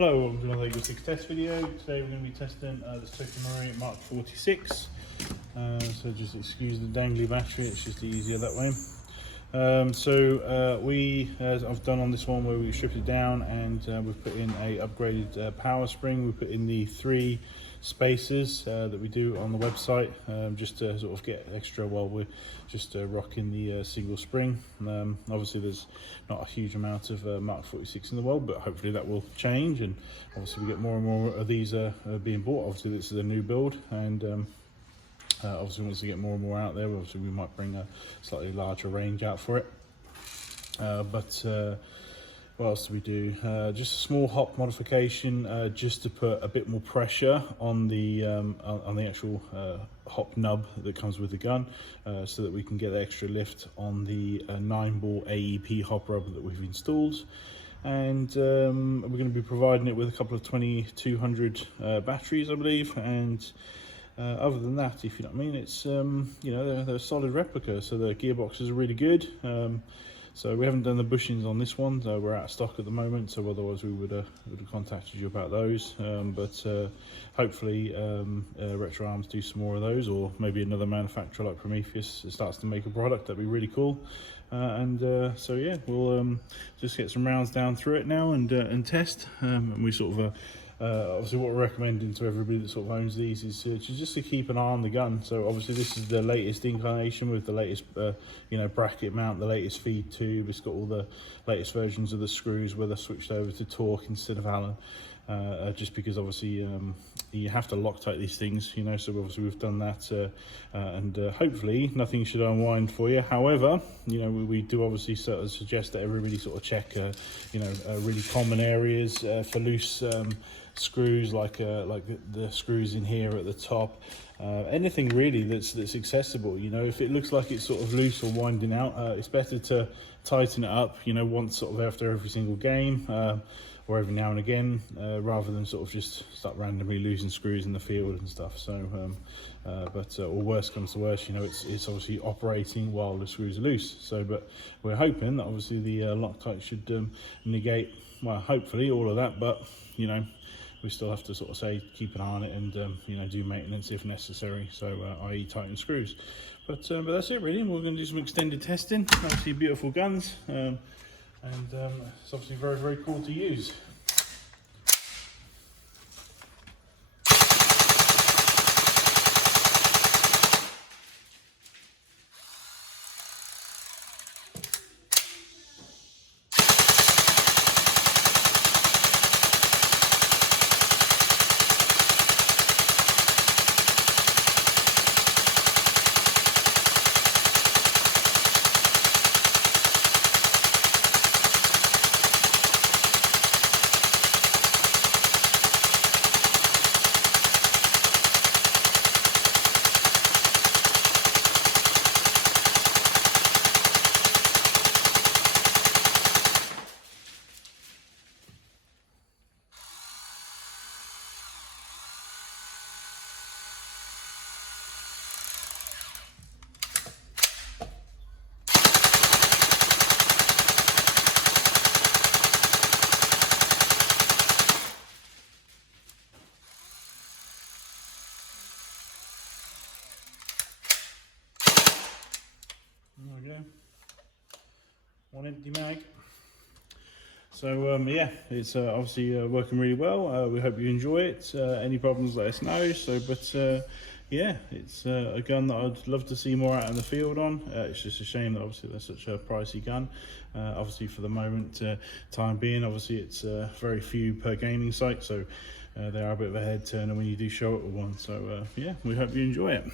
Hello, welcome to another EagleSix test video. Today we're going to be testing this TM MK46. So just excuse the dangly battery, it's just easier that way. I've done on this one where we stripped it down and we've put in a upgraded power spring. We put in the 3 spacers that we do on the website, just to sort of get extra while we're just rocking the single spring. Obviously there's not a huge amount of Mark 46 in the world, but hopefully that will change, and obviously we get more and more of these being bought. Obviously this is a new build, and obviously once we get more and more out there, obviously we might bring a slightly larger range out for it. What else do we do? Just a small hop modification, just to put a bit more pressure on the actual hop nub that comes with the gun, so that we can get the extra lift on the Nineball AEP Hop Rubber that we've installed. And we're going to be providing it with a couple of 2200 batteries, I believe. And other than that, if you know what I mean, it's they're a solid replica, so the gearboxes are really good. So we haven't done the bushings on this one, so we're out of stock at the moment, so otherwise we would have contacted you about those. Hopefully Retro Arms do some more of those, or maybe another manufacturer like Prometheus starts to make a product. That'd be really cool. So yeah, we'll just get some rounds down through it now and test. And we sort of obviously what we're recommending to everybody that sort of owns these is just to keep an eye on the gun. So obviously this is the latest incarnation with the latest bracket mount, the latest feed tube. It's got all the latest versions of the screws where they're switched over to torque instead of Allen, just because obviously you have to Loctite these things, so obviously we've done that, and hopefully nothing should unwind for you. However, we do obviously sort of suggest that everybody sort of check really common areas for loose screws, like the screws in here at the top. Anything really that's accessible. If it looks like it's sort of loose or winding out, it's better to tighten it up, once sort of after every single game, or every now and again, rather than sort of just start randomly losing screws in the field and stuff. So or worst comes to worst, it's obviously operating while the screws are loose. So but we're hoping that obviously the Loctite should negate, well, hopefully all of that, but we still have to sort of say keep an eye on it and do maintenance if necessary, so i.e. tighten screws. But that's it really. We're going to do some extended testing. Obviously beautiful guns, and it's obviously very, very cool to use. There we go, one empty mag. So yeah, it's obviously working really well. We hope you enjoy it. Any problems, let us know. Yeah, it's a gun that I'd love to see more out in the field on. It's just a shame that obviously they're such a pricey gun. Obviously for the moment, time being, obviously it's very few per gaming site, so they are a bit of a head turner when you do show up with one. So yeah, we hope you enjoy it.